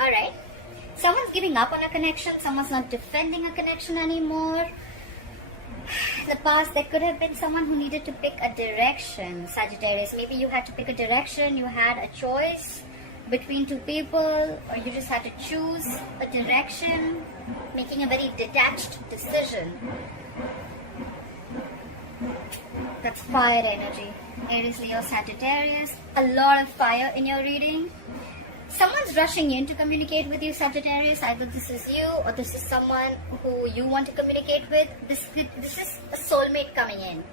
Alright. Someone's giving up on a connection. Someone's not defending a connection anymore. In the past, there could have been someone who needed to pick a direction, Sagittarius. Maybe you had to pick a direction. You had a choice between two people, or you just had to choose a direction, making a very detached decision. That's fire energy. Aries, Leo, Sagittarius. A lot of fire in your reading. Someone's rushing in to communicate with you, Sagittarius. Either this is you or this is someone who you want to communicate with. This is a soulmate coming in.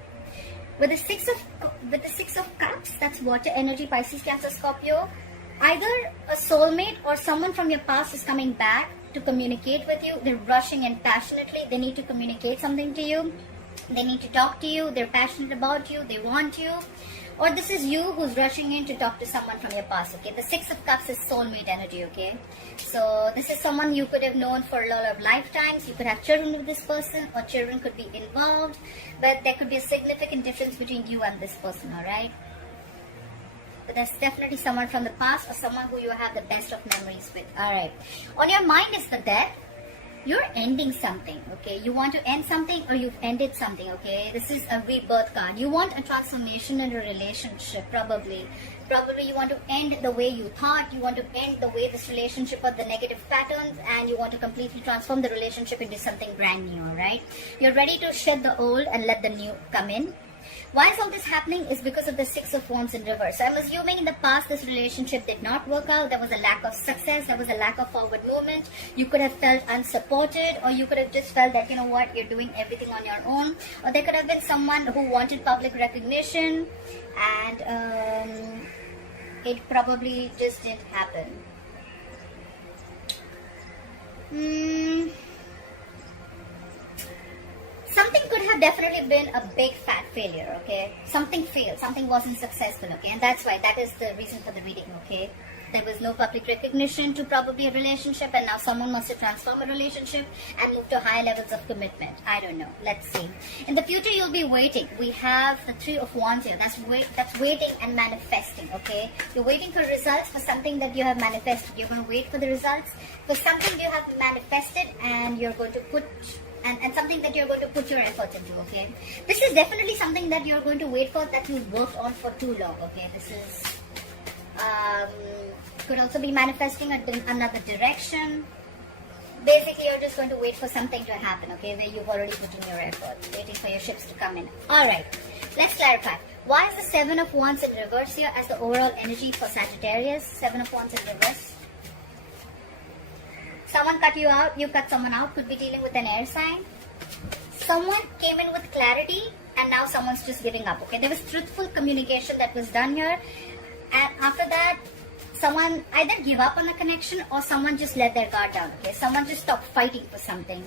With the Six of Cups, that's water energy, Pisces, Cancer, Scorpio. Either a soulmate or someone from your past is coming back to communicate with you. They're rushing in passionately. They need to communicate something to you. They need to talk to you. They're passionate about you. They want you. Or this is you who's rushing in to talk to someone from your past, okay? The Six of Cups is soulmate energy, okay? So this is someone you could have known for a lot of lifetimes. You could have children with this person, or children could be involved. But there could be a significant difference between you and this person, alright? But there's definitely someone from the past or someone who you have the best of memories with, alright? On your mind is the Death. You're ending something, okay? You want to end something or you've ended something, okay? This is a rebirth card. You want a transformation in a relationship, probably. Probably you want to end the way you thought. You want to end the way this relationship or the negative patterns, and you want to completely transform the relationship into something brand new, right? You're ready to shed the old and let the new come in. Why is all this happening? Is because of the Six of Wands in reverse. So I'm assuming in the past this relationship did not work out. There was a lack of success. There was a lack of forward movement. You could have felt unsupported, or you could have just felt that, you know what, you're doing everything on your own. Or there could have been someone who wanted public recognition, and it probably just didn't happen. Something could have definitely been a big fat failure, okay? Something failed, something wasn't successful, okay? And that's why, that is the reason for the reading, okay? There was no public recognition to probably a relationship, and now someone wants to transform a relationship and move to higher levels of commitment. I don't know. Let's see. In the future, you'll be waiting. We have the Three of Wands here. That's waiting and manifesting, okay? You're waiting for results for something that you have manifested. You're going to wait for the results for something you have manifested, and you're going to put... And something that you're going to put your efforts into, okay? This is definitely something that you're going to wait for, that you worked on for too long, okay? This is... could also be manifesting another direction. Basically, you're just going to wait for something to happen, okay? Where you've already put in your effort, waiting for your ships to come in. Alright, let's clarify. Why is the Seven of Wands in reverse here as the overall energy for Sagittarius? Seven of Wands in reverse. Someone cut you out, you cut someone out, could be dealing with an air sign. Someone came in with clarity, and now someone's just giving up, okay? There was truthful communication that was done here, and after that, someone either give up on the connection or someone just let their guard down, okay? Someone just stopped fighting for something.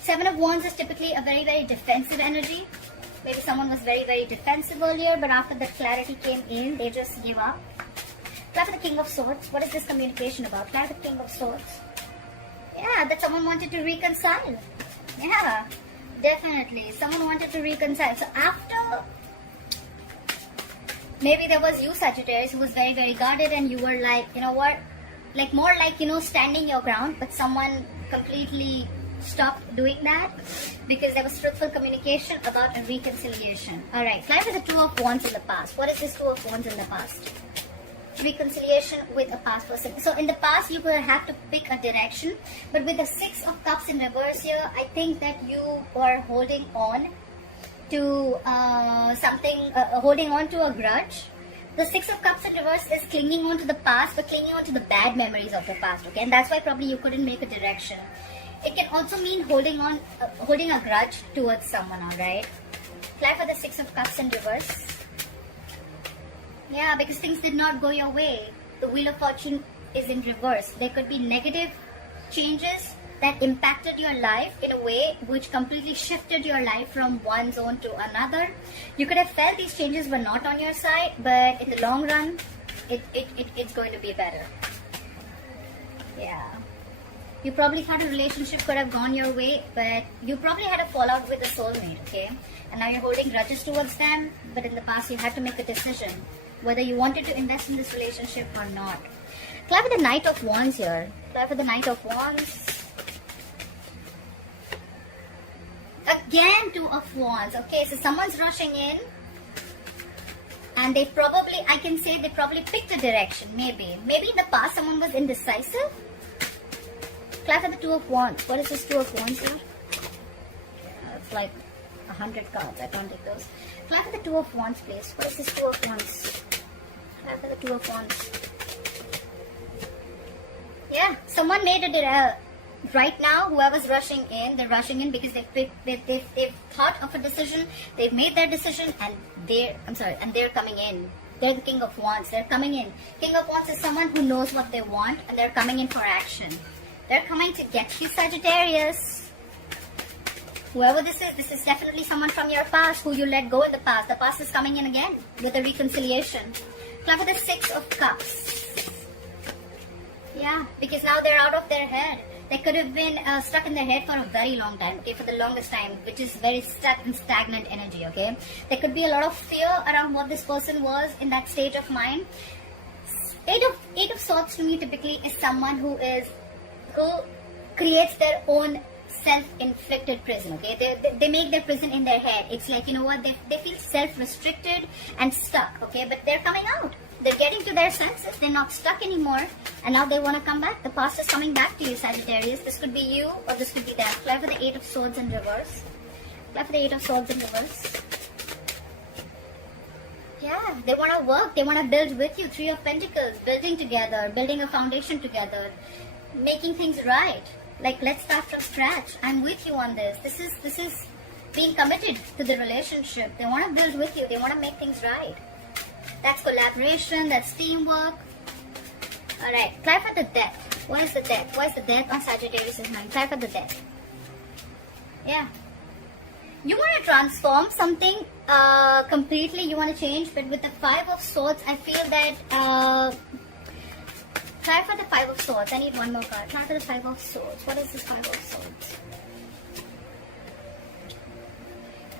Seven of Wands is typically a very, very defensive energy. Maybe someone was very, very defensive earlier, but after that clarity came in, they just give up. Clarify the King of Swords. What is this communication about? Clarify the King of Swords. Yeah, that someone wanted to reconcile. Yeah, definitely. Someone wanted to reconcile. So after... Maybe there was you, Sagittarius, who was very, very guarded, and you were like, you know what? Like more like, you know, standing your ground, but someone completely stopped doing that because there was truthful communication about a reconciliation. Alright, clarify the Two of Wands in the past. What is this Two of Wands in the past? Reconciliation with a past person. So in the past you will have to pick a direction, but with the Six of Cups in reverse here, I think that you are holding on to something, holding on to a grudge. The Six of Cups in reverse is clinging on to the past, but clinging on to the bad memories of the past, okay? And that's why probably you couldn't make a direction. It can also mean holding on, holding a grudge towards someone, alright? Clarify the Six of Cups in reverse. Yeah, because things did not go your way. The Wheel of Fortune is in reverse. There could be negative changes that impacted your life in a way which completely shifted your life from one zone to another. You could have felt these changes were not on your side, but in the long run, it's going to be better. Yeah. You probably thought a relationship could have gone your way, but you probably had a fallout with a soulmate, okay? And now you're holding grudges towards them, but in the past you had to make a decision whether you wanted to invest in this relationship or not. Clarify the Knight of Wands here. Clarify the Knight of Wands. Again, Two of Wands. Okay, so someone's rushing in. And they probably, I can say they probably picked a direction, maybe. Maybe in the past someone was indecisive. Clarify the Two of Wands. What is this Two of Wands here? It's like 100 cards. I can't take those. Clarify the Two of Wands, please. What is this Two of Wands? Clarify the Two of Wands. Yeah, someone made a right now, whoever's rushing in, they're rushing in because they've thought of a decision, they've made their decision, and they're coming in. They're the King of Wands. They're coming in. King of Wands is someone who knows what they want, and they're coming in for action. They're coming to get you, Sagittarius. Whoever this is definitely someone from your past who you let go in the past. The past is coming in again with a reconciliation. Clarify the Six of Cups. Yeah, because now they're out of their head. They could have been stuck in their head for a very long time, okay, for the longest time, which is very stuck and stagnant energy, okay. There could be a lot of fear around what this person was in that state of mind. Eight of Swords to me typically is someone who creates their own self-inflicted prison, okay. They make their prison in their head. It's like, you know what, they feel self-restricted and stuck, okay, but they're coming out. They're getting to their senses. They're not stuck anymore. And now they want to come back. The past is coming back to you, Sagittarius. This could be you or this could be them. Clarify the Eight of Swords in reverse. Clarify the Eight of Swords in reverse. Yeah, they want to work. They want to build with you. Three of Pentacles. Building together. Building a foundation together. Making things right. Like, let's start from scratch. I'm with you on this. This is being committed to the relationship. They want to build with you. They want to make things right. That's collaboration, that's teamwork. Alright, clarify the death. What is the death? What is the death on Sagittarius' mind? Clarify the death. Yeah. You want to transform something completely, you want to change, but with the Five of Swords, I feel that... clarify the Five of Swords. I need one more card. Clarify the Five of Swords. What is this Five of Swords?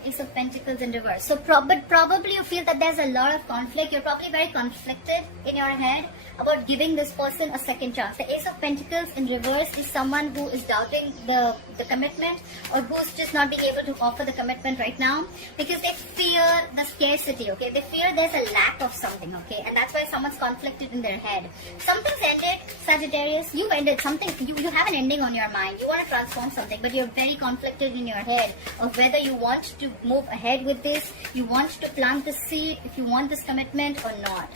Ace of Pentacles in reverse. So probably you feel that there's a lot of conflict. You're probably very conflicted in your head about giving this person a second chance. The Ace of Pentacles in reverse is someone who is doubting the commitment, or who's just not being able to offer the commitment right now because they fear the scarcity, okay? They fear there's a lack of something, okay? And that's why someone's conflicted in their head. Something's ended, Sagittarius. You've ended something. You have an ending on your mind. You want to transform something, but you're very conflicted in your head of whether you want to move ahead with this, you want to plant the seed, if you want this commitment or not.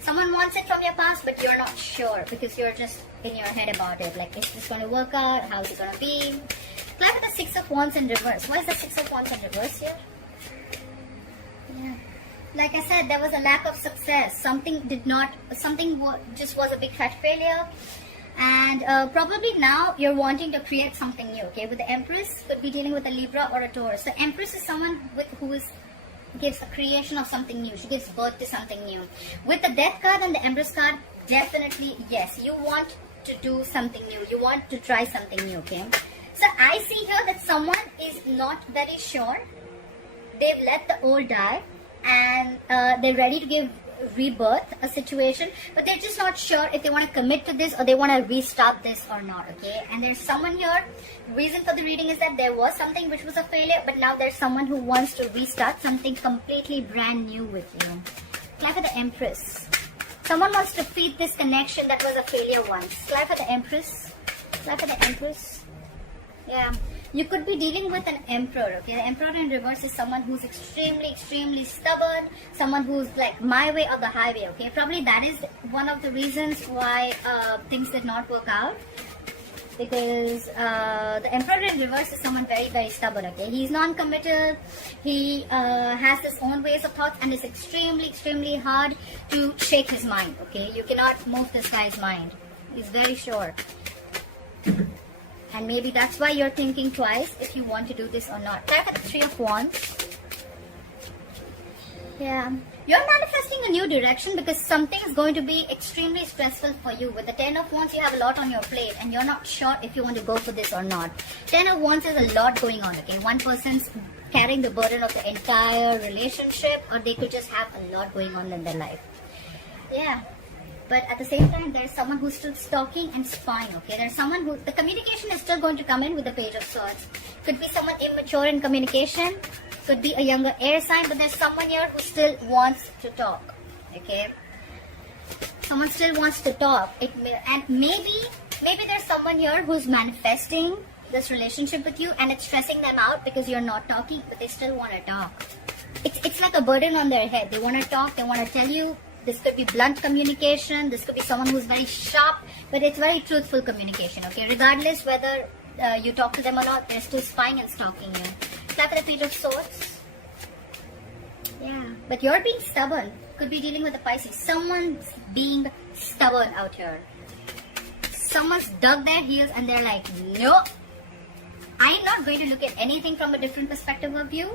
Someone wants it from your past, but you're not sure because you're just in your head about it. Like, is this going to work out? How is it going to be? Clarify the Six of Wands in reverse. Why is the Six of Wands in reverse here? Yeah. Like I said, there was a lack of success. Something just was a big fat failure. And probably now you're wanting to create something new, okay? With the Empress, could be dealing with a Libra or a Taurus. The Empress is someone who gives a creation of something new. She gives birth to something new. With the Death card and the Empress card, definitely, yes, you want to do something new. You want to try something new, okay? So I see here that someone is not very sure. They've let the old die and they're ready to give rebirth a situation, but they're just not sure if they want to commit to this or they want to restart this or not, okay? And there's someone here, reason for the reading is that there was something which was a failure, but now there's someone who wants to restart something completely brand new with you. Clarify the Empress. Someone wants to feed this connection that was a failure once. Clarify the Empress. Clarify the Empress. Yeah. You could be dealing with an Emperor, okay? The Emperor in reverse is someone who's extremely, extremely stubborn, someone who's like my way or the highway, okay? Probably that is one of the reasons why things did not work out, because the Emperor in reverse is someone very, very stubborn, okay? He's non-committal, he has his own ways of thoughts, and it's extremely, extremely hard to shake his mind, okay? You cannot move this guy's mind. He's very sure. And maybe that's why you're thinking twice if you want to do this or not. Clarify the Three of Wands. Yeah. You're manifesting a new direction because something is going to be extremely stressful for you. With the 10 of Wands, you have a lot on your plate and you're not sure if you want to go for this or not. 10 of Wands is a lot going on, okay? One person's carrying the burden of the entire relationship, or they could just have a lot going on in their life. Yeah. But at the same time, there's someone who's still stalking and spying, okay? There's someone who, the communication is still going to come in with the Page of Swords. Could be someone immature in communication, could be a younger air sign, but there's someone here who still wants to talk, okay? Someone still wants to talk. And maybe there's someone here who's manifesting this relationship with you and it's stressing them out because you're not talking, but they still want to talk. It's like a burden on their head. They want to talk, they want to tell you. This could be blunt communication, this could be someone who's very sharp, but it's very truthful communication, okay? Regardless whether you talk to them or not, they're still spying and stalking you. Clap for the Page of Swords. Yeah, but you're being stubborn. Could be dealing with a Pisces. Someone's being stubborn out here. Someone's dug their heels and they're like, no, I'm not going to look at anything from a different perspective of you.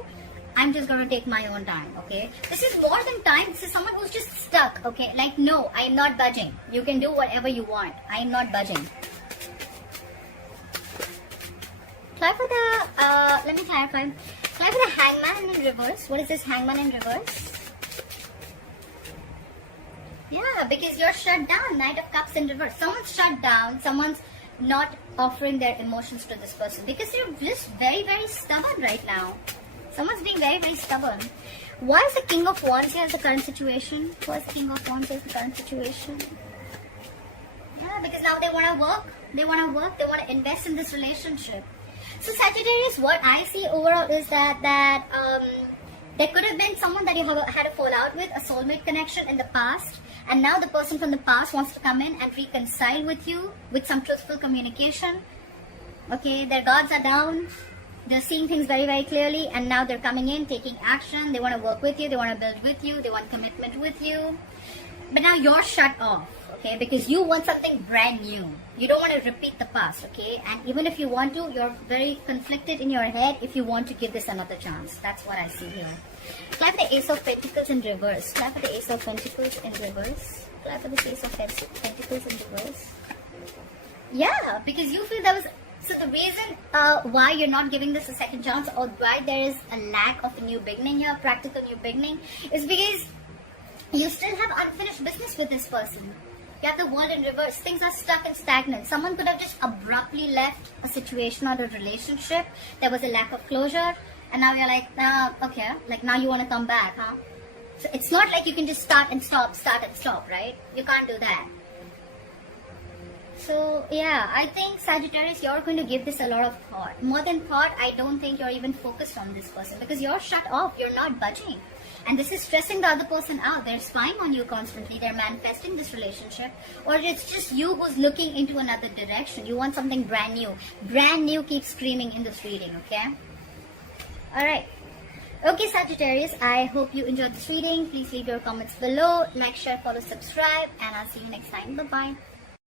I'm just going to take my own time, okay? This is more than time. This is someone who's just stuck, okay? Like, no, I am not budging. You can do whatever you want. I am not budging. Try for the, let me clarify. Try for the Hangman in reverse. What is this Hangman in reverse? Yeah, because you're shut down. Knight of Cups in reverse. Someone's shut down. Someone's not offering their emotions to this person because they're just very, very stubborn right now. Someone's being very, very stubborn. Why is the King of Wands here as the current situation? Why is the King of Wands here as the current situation? Yeah, because now they want to work. They want to work. They want to invest in this relationship. So Sagittarius, what I see overall is that there could have been someone that you had a fallout with, a soulmate connection in the past. And now the person from the past wants to come in and reconcile with you with some truthful communication. Okay, their guards are down. They're seeing things very, very clearly, and now they're coming in, taking action. They want to work with you. They want to build with you. They want commitment with you. But now you're shut off, okay? Because you want something brand new. You don't want to repeat the past, okay? And even if you want to, you're very conflicted in your head if you want to give this another chance. That's what I see here. Clap for the Ace of Pentacles in reverse. Clap for the Ace of Pentacles in reverse. Clap for the Ace of Pentacles in reverse. Yeah, because you feel there was... So the reason why you're not giving this a second chance, or why there is a lack of a new beginning here, practical new beginning, is because you still have unfinished business with this person. You have the World in reverse. Things are stuck and stagnant. Someone could have just abruptly left a situation or a relationship. There was a lack of closure, and now you're like, okay, like now you want to come back, huh? So it's not like you can just start and stop, right? You can't do that. So, yeah, I think Sagittarius, you're going to give this a lot of thought. More than thought, I don't think you're even focused on this person because you're shut off. You're not budging. And this is stressing the other person out. They're spying on you constantly. They're manifesting this relationship. Or it's just you who's looking into another direction. You want something brand new. Brand new keeps screaming in this reading, okay? Alright. Okay, Sagittarius, I hope you enjoyed this reading. Please leave your comments below. Like, share, follow, subscribe. And I'll see you next time. Bye-bye.